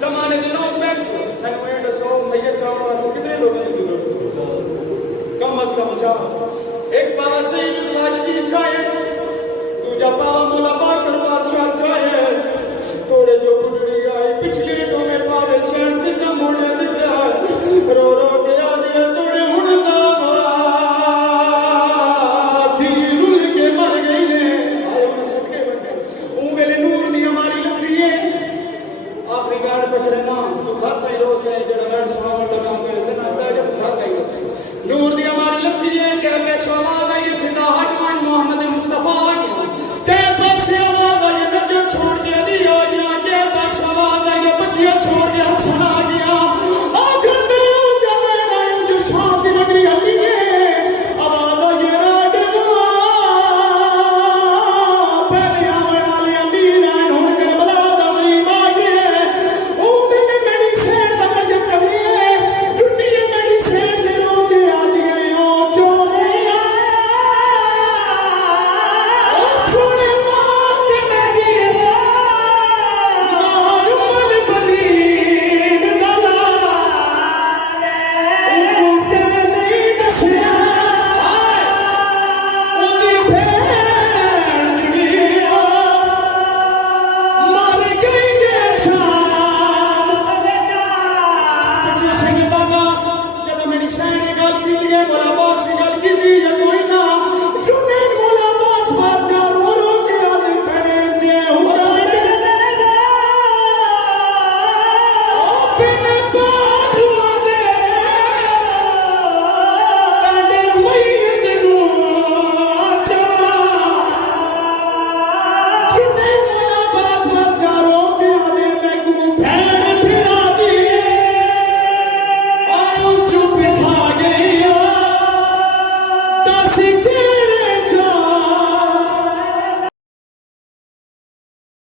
जमाने के लोग बैठो मैंने वेट सो मैया चावल वास्ते कितने लोगों की जरूरत है कम से कम चाहो एक बाबा सईद सारी की इच्छा है दूजा बाबा मोला बाकर बादशाह चाहे तोड़े जो गुजरी आई पिछली तो में पावे शहर से कम होने दिचा रो रो के आगे तोड़े उड़ता थी रुल के मर गई ने आयो में सटके बन ऊ वेले नूर दी हमारी लथी है आखिरी गाड़ पे खड़े ना तू घर पे रोसे जरा